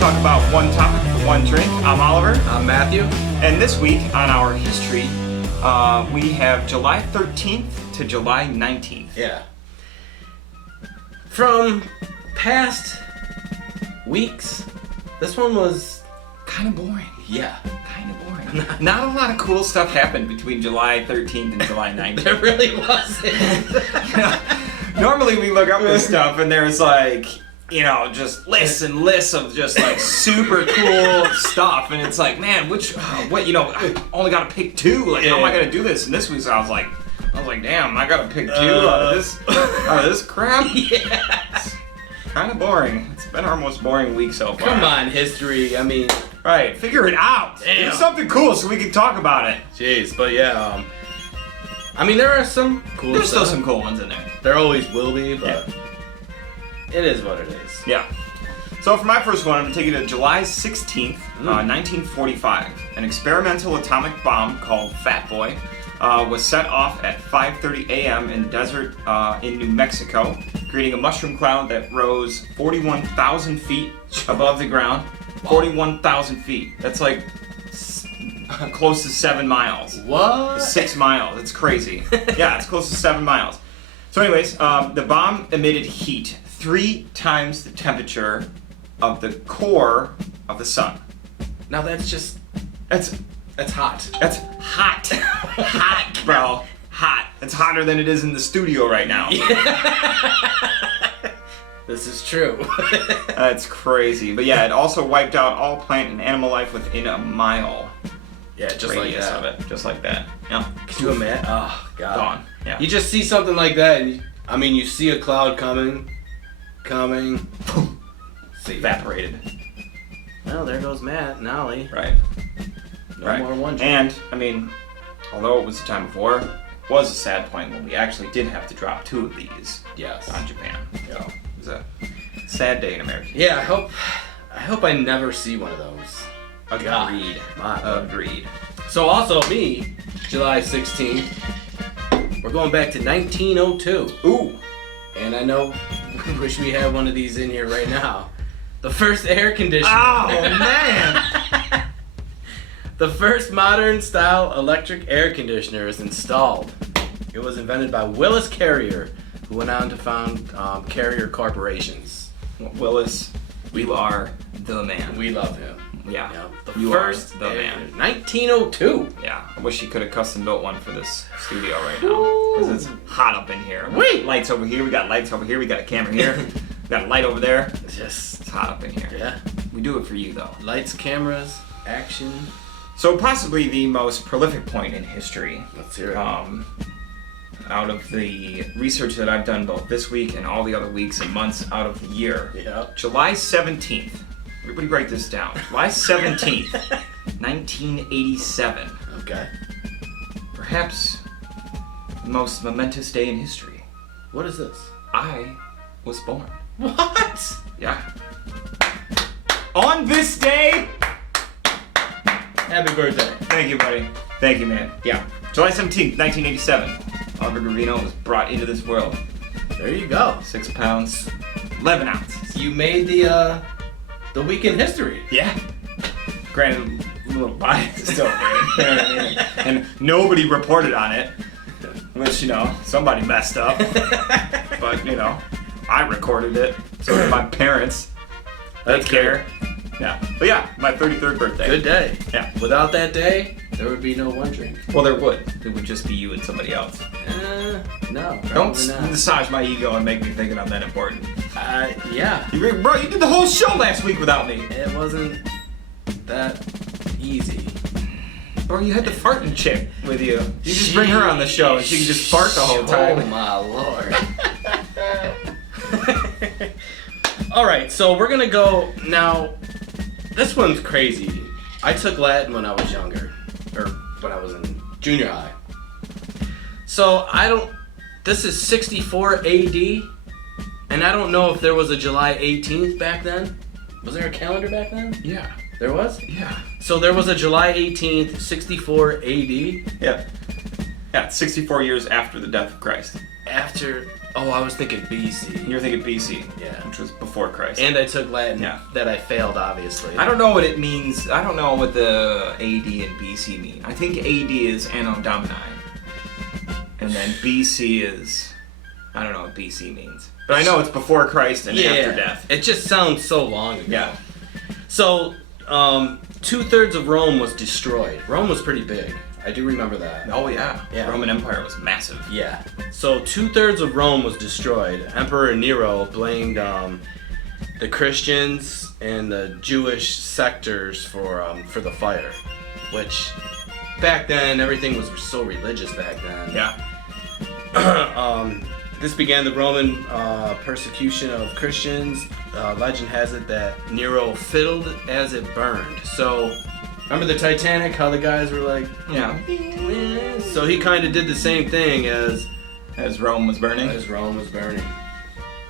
talk about one topic, one drink. I'm Oliver. I'm Matthew. And this week on our history, we have July 13th to July 19th. Yeah. From past weeks, this one was Kind of boring. yeah. Kind of boring. Not a lot of cool stuff happened between July 13th and July 19th. There really wasn't. Normally we look up this stuff and there's like, just lists and lists of just like super cool stuff, and it's like, man, I only gotta pick two. Like, how am I gonna do this? And this week I was like, damn, I gotta pick two out of this crap. Yeah. It's kind of boring. It's been our most boring week so far. Come on, history. I mean, Right, figure it out. Damn. Do something cool so we can talk about it. jeez, but yeah. I mean, there are some cool. There's still stuff. some cool ones in there. There always will be, but it is what it is. Yeah. So for my first one, I'm going to take you to July 16th, 1945. An experimental atomic bomb called Fat Boy was set off at 5:30 a.m. in the desert in New Mexico, creating a mushroom cloud that rose 41,000 feet above the ground. 41,000 feet. That's like close to 7 miles. What? 6 miles. It's crazy. Yeah, it's close to 7 miles. So anyways, the bomb emitted heat 3 times the temperature of the core of the sun. Now that's hot. That's hot. Hot, bro. Hot. It's hotter than it is in the studio right now. This is true. That's crazy. But yeah, it also wiped out all plant and animal life within a mile. Yeah, just like Radius that. of it. Just like that. Yeah. Can you imagine? Oh, God. Gone. Yeah. You just see something like that, and you see a cloud coming. See, evaporated. Well, there goes Matt and Ollie. Right. No more one drink. And, although it was a time of war, it was a sad point when we actually did have to drop 2 of these Yes. on Japan. Yeah. It was a sad day in America. Yeah, I hope I never see one of those. Agreed. My Agreed. So also me, July 16th, we're going back to 1902. Ooh. And I know we wish we had one of these in here right now. The first air conditioner. Oh, man. The first modern style electric air conditioner is installed. It was invented by Willis Carrier, who went on to found Carrier Corporations. Willis, you are the man. We love him. Yeah. The You first are the man. 1902. Yeah. I wish he could have custom built one for this studio right now. Because it's hot up in here. Wait. Lights over here. We got lights over here. We got a camera here. We got a light over there. Just, It's hot up in here. yeah. We do it for you, though. Lights, cameras, action. So possibly the most prolific point in history, Let's hear it. out of the research that I've done both this week and all the other weeks and months out of the year. Yeah. July 17th. Everybody write this down. July 17th, 1987. Okay. Perhaps the most momentous day in history. What is this? I was born. What? Yeah. On this day... Happy birthday. Thank you, buddy. Thank you, man. Yeah. July 17th, 1987. Oliver Gravino was brought into this world. There you go. 6 pounds, 11 ounces. You made the week in history. Yeah. Granted, a little biased still there. And nobody reported on it. Which, somebody messed up. But, I recorded it. So did my parents. They care. Yeah. But yeah, my 33rd birthday. Good day. Yeah. Without that day, there would be no one drink. Well, there would. It would just be you and somebody else. No. Don't probably not. massage my ego and make me think I'm that important. Yeah. Bro, you did the whole show last week without me. It wasn't that easy. Bro, you had the farting chick with you. You just bring her on the show and she can just fart the whole time. Oh my lord. Alright, so we're gonna go now. This one's crazy. I took Latin when I was younger. Or when I was in junior high. So this is 64 AD. And I don't know if there was a July 18th back then. Was there a calendar back then? Yeah. There was? Yeah. So there was a July 18th, 64 AD. Yeah. Yeah, 64 years after the death of Christ. after. Oh, I was thinking BC. You're thinking BC. Yeah. Which was before Christ. And I took Latin. Yeah. That I failed, obviously. I don't know what it means. I don't know what the AD and BC mean. I think AD is Anno Domini. And then BC is... I don't know what BC means. But I know it's before Christ and after death. It just sounds so long ago. Yeah. So, 2/3 of Rome was destroyed. Rome was pretty big. I do remember that. Oh, yeah. Yeah. Roman Empire was massive. Yeah. So 2/3 of Rome was destroyed. Emperor Nero blamed the Christians and the Jewish sectors for the fire, which back then everything was so religious back then. Yeah. This began the Roman persecution of Christians. Legend has it that Nero fiddled as it burned. So, remember the Titanic? How the guys were like, Yeah. So he kind of did the same thing as Rome was burning. Rome was burning.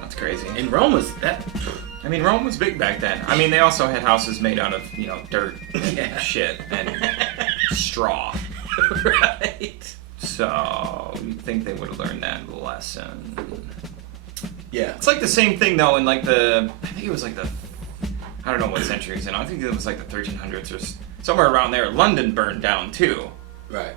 That's crazy. And Rome was that. I mean, Rome was big back then. I mean, they also had houses made out of, dirt and shit and straw. Right. So, you'd think they would have learned that lesson. Yeah. It's like the same thing, though, in I think it was I don't know what century it's in. I think it was the 1300s or somewhere around there. London burned down, too. Right.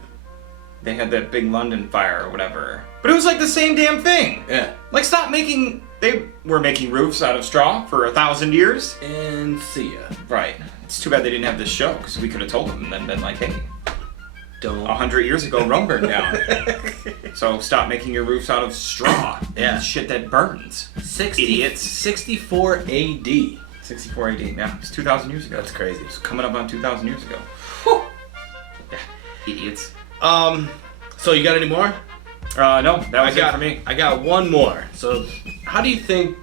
They had that big London fire or whatever. But it was the same damn thing. Yeah. Stop making... They were making roofs out of straw for 1,000 years. And see ya. Right. It's too bad they didn't have this show, because we could have told them and then been like, hey, Don't. 100 years ago, Rome burned down. So stop making your roofs out of straw. Yeah. Shit that burns. Idiots. 64 AD. 64 AD, yeah. It's 2,000 years ago. That's crazy. It's coming up on 2,000 years ago. Whew. Yeah. Idiots. So you got any more? No, that was it for me. I got one more. So, how do you think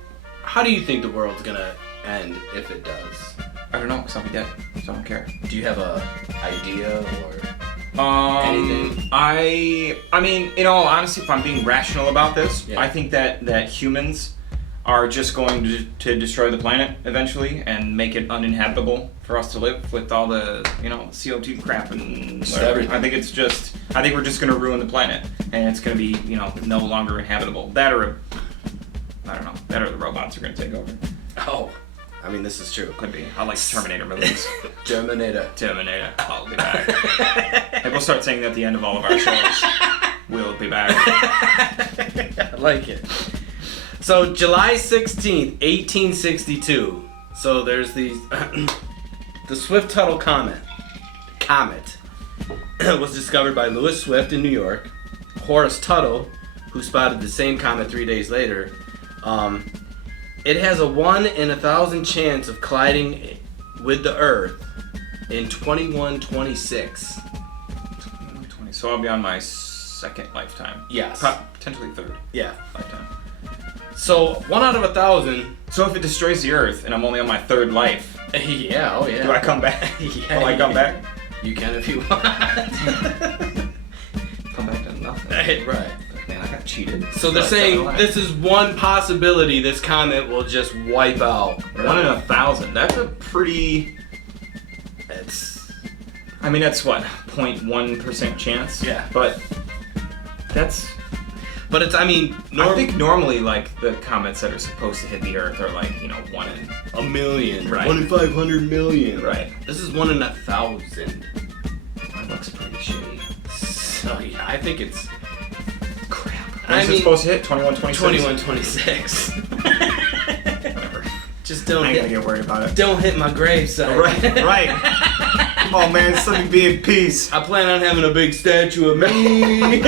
the world's gonna end if it does? I don't know, because I'll be dead, so I don't care. Do you have a idea or anything? I mean, in all honesty, if I'm being rational about this, Yeah. I think that humans are just going to destroy the planet eventually and make it uninhabitable for us to live with all the, CO2 crap and whatever. Everything. I think we're just going to ruin the planet and it's going to be, no longer inhabitable. That or the robots are going to take over. Oh, I mean, this is true. Could be. I like Terminator movies. Terminator. I'll be back. Maybe we'll start saying that at the end of all of our shows. We'll be back. I like it. So, July 16th, 1862. So, there's these... the Swift-Tuttle comet was discovered by Lewis Swift in New York. Horace Tuttle, who spotted the same comet 3 days later, it has a 1 in 1,000 chance of colliding with the Earth in 2126. 20. So I'll be on my second lifetime. Yes. Potentially third. Yeah. Lifetime. So 1 out of 1,000. So if it destroys the Earth and I'm only on my third life, Yeah. Oh yeah. do I come back? Yeah. Will I come back? You can if you want. Come back to nothing. Right. Man, I got cheated. So they're saying this is one possibility this comet will just wipe out. 1 in 1,000. That's a pretty. That's what 0.1% chance. Yeah. But that's. But it's, I think normally the comets that are supposed to hit the Earth are 1 in a million. Right. 1 in 500 million. Right. This is 1 in 1,000. That looks pretty shitty. So yeah, I think it's crap. When is it supposed to hit? 2126. Whatever. Just don't I ain't gonna hit. get worried about it. Don't hit my gravesite. Right. Oh man, let me be in peace. I plan on having a big statue of me.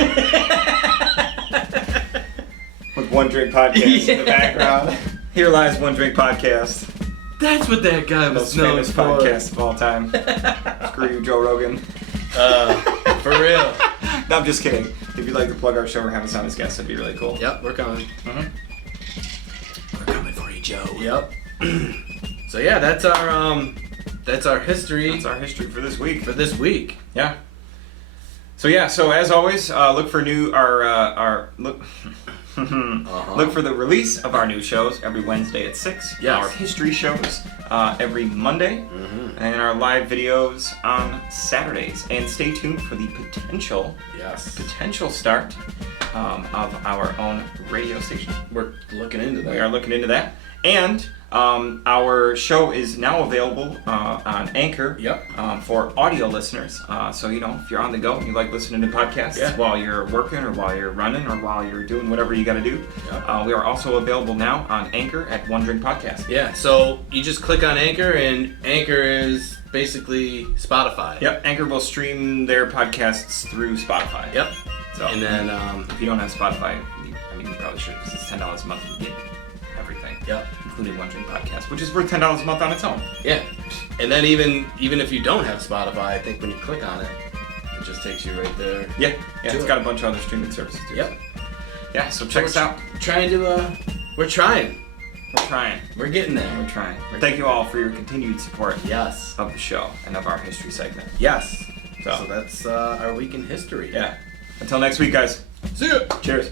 With One Drink Podcast in the background. Here lies One Drink Podcast. That's what that guy The was most famous known podcast of all time. Screw you, Joe Rogan. For real. No, I'm just kidding. If you'd like to plug our show or have us on as guests, that'd be really cool. Yep, we're coming. Mm-hmm. We're coming for you, Joe. Yep. So yeah, that's our history. That's our history for this week. For this week. Yeah. So as always, look for look for the release of our new shows every Wednesday at 6. Yes. Our history shows every Monday. and our live videos on Saturdays. And stay tuned for the potential start of our own radio station. We're looking into that. We are looking into that. And our show is now available on Anchor for audio listeners. So, if you're on the go and you like listening to podcasts while you're working or while you're running or while you're doing whatever you got to do, we are also available now on Anchor at One Drink Podcast. Yeah, so you just click on Anchor, and Anchor is basically Spotify. Yep, Anchor will stream their podcasts through Spotify. Yep. So, and then if you don't have Spotify, you probably should, because it's $10 a month and you get everything. Yep. Including One Drink Podcast, which is worth $10 a month on its own. Yeah. And then even if you don't have Spotify, I think when you click on it, it just takes you right there. Yeah, it's got a bunch of other streaming services too. Yep. Yeah, so check us out. We're trying. We're getting there. We're trying. Thank you all for your continued support Yes. of the show and of our history segment. Yes. So that's our week in history. Yeah. Until next week, guys. See ya. Cheers.